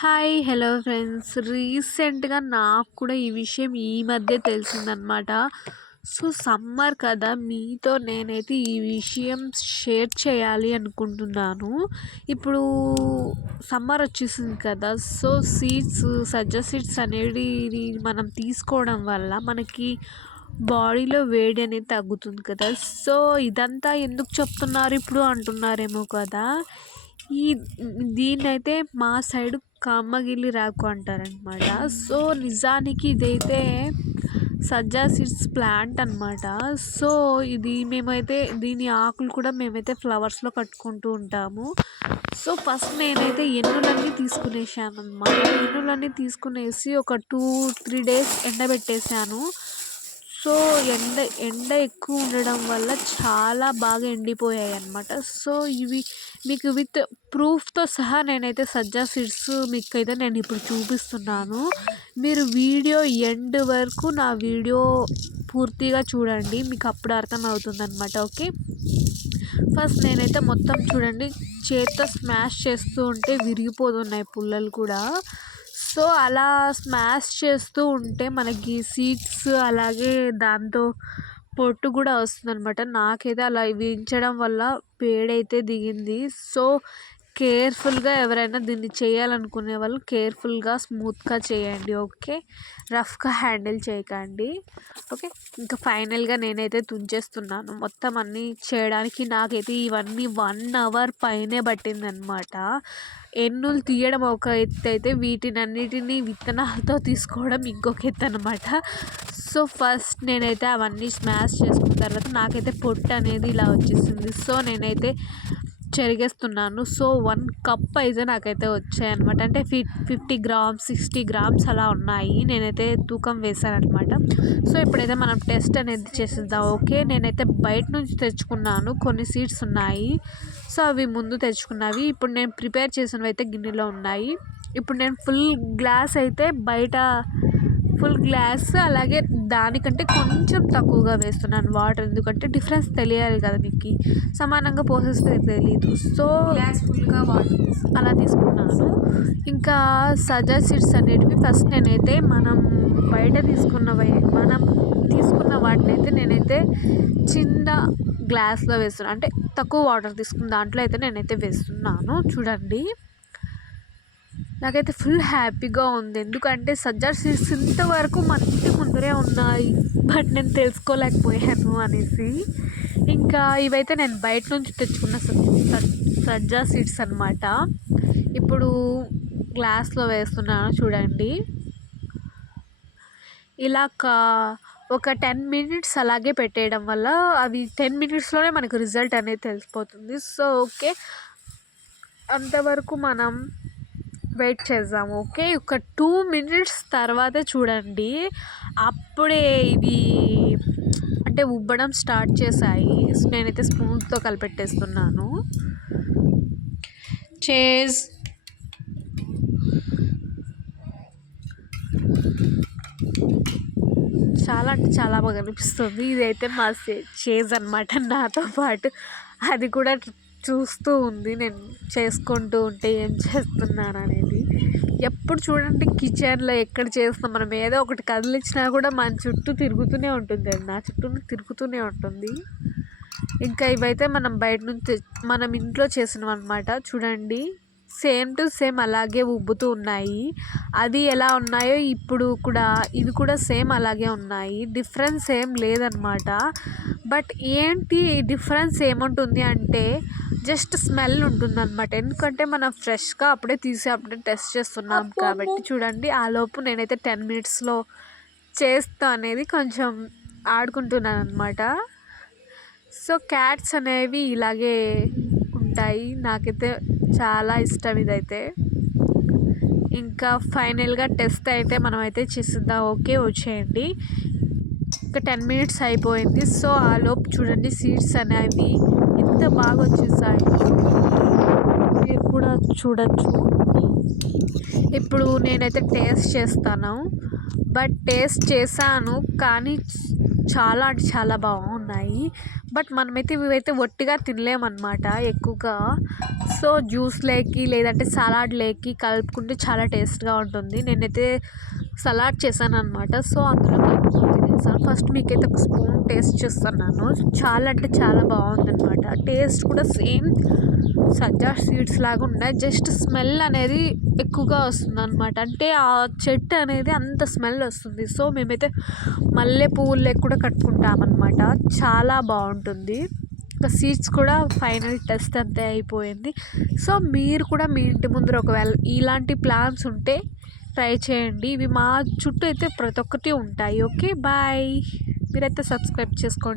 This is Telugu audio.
హాయ్! Hello friends. రీసెంట్‌గా నాకు కూడా ఈ విషయం ఈ మధ్య తెలిసిందనమాట. సో, సమ్మర్ కదా! మీతో నేనైతే ఈ విషయం షేర్ చేయాలి అనుకుంటున్నాను. ఇప్పుడు సమ్మర్ వచ్చేసింది కదా! సో, సజ్జ సీడ్స్ అనేవి మనం తీసుకోవడం వల్ల మనకి బాడీలో వేడి అనేది తగ్గుతుంది కదా! సో, ఇదంతా ఎందుకు చెప్తున్నారు ఇప్పుడు అంటున్నారేమో కదా! ఈ దీన్నైతే మా సైడు కమ్మగిల్లి అంటారనమాట. సో, నిజానికి ఇదైతే సజ్జా సీడ్స్ ప్లాంట్ అనమాట. సో, ఇది మేమైతే దీని ఆకులు కూడా మేమైతే ఫ్లవర్స్‌లో కట్టుకుంటూ ఉంటాము. సో, ఫస్ట్ నేనైతే ఎన్నులన్నీ తీసుకునేసాననమాట. ఎన్నులన్నీ తీసుకునేసి ఒక 2, 3 డేస్ ఎండబెట్టేసాను. సో, ఎండ ఎక్కువ ఉండడం వల్ల చాలా బాగా ఎండిపోయాయన్నమాట. సో, ఇవి మీకు విత్ ప్రూఫ్‌తో సహా నేనైతే సజ్జా సీడ్స్ మీకైతే నేను ఇప్పుడు చూపిస్తున్నాను. మీరు వీడియో ఎండ్ వరకు నా వీడియో పూర్తిగా చూడండి. మీకు అప్పుడు అర్థమవుతుందన్నమాట. ఓకే. ఫస్ట్ నేనైతే మొత్తం చూడండి చేత్తో స్మాష్ చేస్తూ ఉంటే విరిగిపోతున్నాయి పుల్లలు కూడా. సో, అలా స్మాష్ చేస్తూ ఉంటే మనకి సీడ్స్ అలాగే దాంతో పొట్టు కూడా వస్తుందనమాట. నాకైతే అలా వేయించడం వల్ల వేడైతే దిగింది. సో, కేర్ఫుల్గా ఎవరైనా దీన్ని చేయాలనుకునే వాళ్ళు కేర్ఫుల్గా స్మూత్గా చేయండి. ఓకే. రఫ్గా హ్యాండిల్ చేయకండి. ఓకే. ఇంకా ఫైనల్గా నేనైతే తుంచేస్తున్నాను. మొత్తం అన్నీ చేయడానికి నాకైతే ఇవన్నీ 1 అవర్ పైనే పట్టిందనమాట. ఎన్నులు తీయడం ఒక ఎత్తు అయితే వీటినన్నిటినీ విత్తనాలతో తీసుకోవడం ఇంకొక ఎత్తు అనమాట. సో, ఫస్ట్ నేనైతే అవన్నీ స్మాష్ చేసుకున్న తర్వాత నాకైతే పొట్టు అనేది ఇలా వచ్చేసింది. సో, నేనైతే చెరిగేస్తున్నాను. సో, 1 కప్ అయితే నాకైతే వచ్చాయన్నమాట. అంటే 50 గ్రామ్స్ 60 గ్రామ్స్ అలా ఉన్నాయి. నేనైతే తూకం వేశాననమాట. సో, ఇప్పుడైతే మనం టెస్ట్ అనేది చేసేద్దాం. ఓకే. నేనైతే బయట నుంచి తెచ్చుకున్నాను. కొన్ని సీడ్స్ ఉన్నాయి. సో, అవి ముందు తెచ్చుకున్నవి. ఇప్పుడు నేను ప్రిపేర్ చేసినవి అయితే గిన్నెలో ఉన్నాయి. ఇప్పుడు నేను ఫుల్ గ్లాస్ అలాగే దానికంటే కొంచెం తక్కువగా వేస్తున్నాను వాటర్. ఎందుకంటే డిఫరెన్స్ తెలియాలి కదా మీకు. సమానంగా పోసేస్తే తెలీదు. సో, గ్లాస్ ఫుల్గా వాటర్ అలా తీసుకున్నాను. ఇంకా సజ్జా సీడ్స్ అనేటివి ఫస్ట్ నేనైతే మనం తీసుకున్న వాటినైతే నేనైతే చిన్న గ్లాస్లో వేస్తున్నాను. అంటే తక్కువ వాటర్ తీసుకున్న దాంట్లో అయితే నేనైతే వేస్తున్నాను. చూడండి, నాకైతే ఫుల్ హ్యాపీగా ఉంది. ఎందుకంటే సజ్జా సీడ్స్ ఇంతవరకు మన ఇంటి ముందరే ఉన్నాయి, బట్ నేను తెలుసుకోలేకపోయాను అనేసి. ఇంకా ఇవైతే నేను బయట నుంచి తెచ్చుకున్న సజ్జా సీడ్స్ అనమాట. ఇప్పుడు గ్లాస్లో వేస్తున్నాను. చూడండి, ఇలా ఒక 10 మినిట్స్ అలాగే పెట్టేయడం వల్ల అవి 10 మినిట్స్లోనే మనకు రిజల్ట్ అనేది తెలిసిపోతుంది. సో, ఓకే, అంతవరకు మనం వెయిట్ చేద్దాము. ఓకే. ఒక 2 మినిట్స్ తర్వాత చూడండి, అప్పుడే ఇవి అంటే ఉబ్బడం స్టార్ట్ చేశాయి. నేనైతే స్పూన్తో కలిపెట్టేస్తున్నాను. చేజ్ చాలా అంటే చాలా బాగా అనిపిస్తుంది. ఇదైతే మా చేజ్ అనమాట. నాతో పాటు అది కూడా చూస్తూ ఉంది నేను చేసుకుంటూ ఉంటే ఏం చేస్తున్నాను అనేది. ఎప్పుడు చూడండి కిచెన్లో ఎక్కడ చేస్తాం మనం ఏదో ఒకటి కదిలించినా కూడా మన చుట్టూ తిరుగుతూనే ఉంటుంది. నా చుట్టూ తిరుగుతూనే ఉంటుంది. ఇంకా ఇవైతే మనం ఇంట్లో చేసినవి అనమాట. చూడండి, సేమ్ టు సేమ్ అలాగే ఉబ్బుతూ ఉన్నాయి. అది ఎలా ఉన్నాయో ఇది కూడా సేమ్ అలాగే ఉన్నాయి. డిఫరెన్స్ ఏం లేదనమాట. బట్ ఏంటి డిఫరెన్స్ ఏముంటుంది అంటే జస్ట్ స్మెల్ ఉంటుందన్నమాట. ఎందుకంటే మనం ఫ్రెష్గా అప్పుడే తీసి అప్పుడే టెస్ట్ చేస్తున్నాం కాబట్టి. చూడండి, ఆలోపు నేనైతే 10 మినిట్స్లో చేస్తా అనేది కొంచెం ఆడుకుంటున్నాను అనమాట. సో, క్యాట్స్ అనేవి ఇలాగే ఉంటాయి. నాకైతే చాలా ఇష్టం ఇదైతే. ఇంకా ఫైనల్గా టెస్ట్ అయితే మనమైతే చేసిద్దాం. ఓకే, వచ్చేయండి. ఇంకా 10 మినిట్స్ అయిపోయింది. సో, ఆలోపు చూడండి సీడ్స్ అనేవి ఎంత బాగా వచ్చేసాయి. మీరు కూడా చూడొచ్చు. ఇప్పుడు నేనైతే టేస్ట్ చేస్తాను. బట్ టేస్ట్ చేశాను కానీ చాలా అంటే చాలా బాగున్నాయి. బాగున్నాయి. బట్ మనమైతే ఇవైతే ఒట్టిగా తినలేమన్నమాట ఎక్కువగా. సో జ్యూస్‌లోకి లేదంటే సలాడ్‌లోకి కలుపుకుంటే చాలా టేస్ట్‌గా ఉంటుంది. నేనైతే సలాడ్ చేశానన్నమాట. సో అందులో కలుపుకొని తినేసాను. ఫస్ట్ మీకైతే ఒక స్పూన్ టేస్ట్ చూస్తున్నాను. చాలా అంటే చాలా బాగుందన్నమాట. టేస్ట్ కూడా సేమ్ సబ్జా సీడ్స్ లాగా ఉన్నాయి. జస్ట్ స్మెల్ అనేది ఎక్కువగా వస్తుందన్నమాట. అంటే ఆ చెట్టు అనేది అంత స్మెల్ వస్తుంది. సో మేమైతే మల్లె పువ్వులకి కూడా కట్టుకుంటామన్నమాట. చాలా బాగుంటుంది. ఇంకా సీడ్స్ కూడా ఫైనల్ టెస్ట్ అంతే అయిపోయింది. సో మీరు కూడా మీ ఇంటి ముందర ఒకవేళ ఇలాంటి ప్లాంట్స్ ఉంటే ట్రై చేయండి. ఇవి మా చుట్టూ అయితే ప్రతి ఒక్కటి ఉంటాయి. Okay bye. మీరైతే సబ్స్క్రైబ్ చేసుకోండి.